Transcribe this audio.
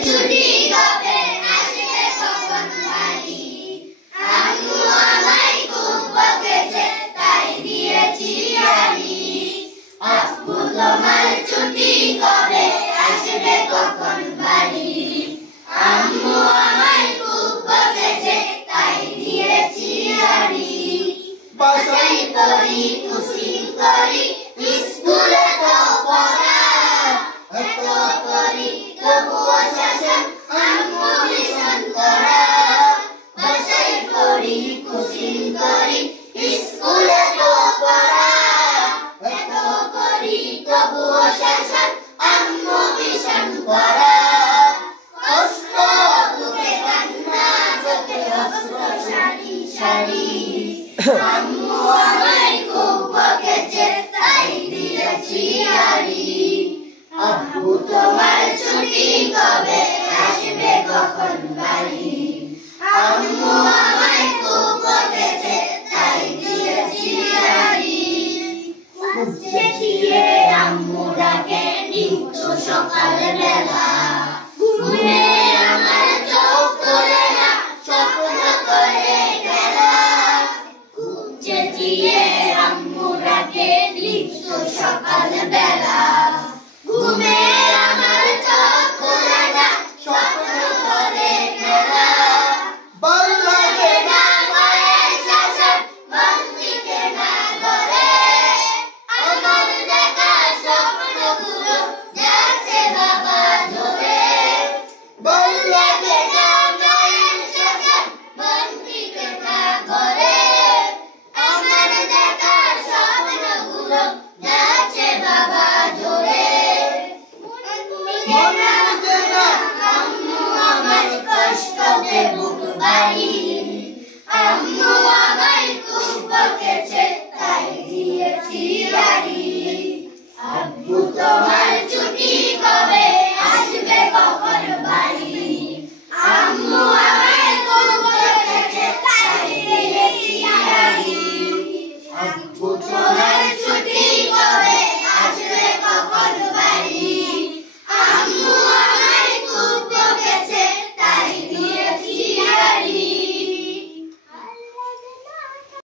ছুটি কবে আসবে কখন বাড়ি আম্মু আমায় খুব বকেছে তাই দিয়েছি গালি আব্বু তোমার ছুটি কবে আসবে কখন বাড়ি আম্মু আমায় খুব বকেছে তাই দিয়েছি গালি বাসায় পড়ি কুসিং করি স্কুলে তো পড়া এত করি তবুও শাসন আম্মু ভীষণ কড়া বাসায় পড়ি কুসিং করি স্কুলে তো পড়া এত করি তবুও শাসন আম্মু ভীষণ কড়া কষ্ট দুঃখে কান্না চোখে অশ্রু সারি সারি আম্মু আমায় খুব বকেছে তাই দিয়েছি গালি আব্বু তোমার ছুটি কবে আসবে কখন বাড়ি আম্মু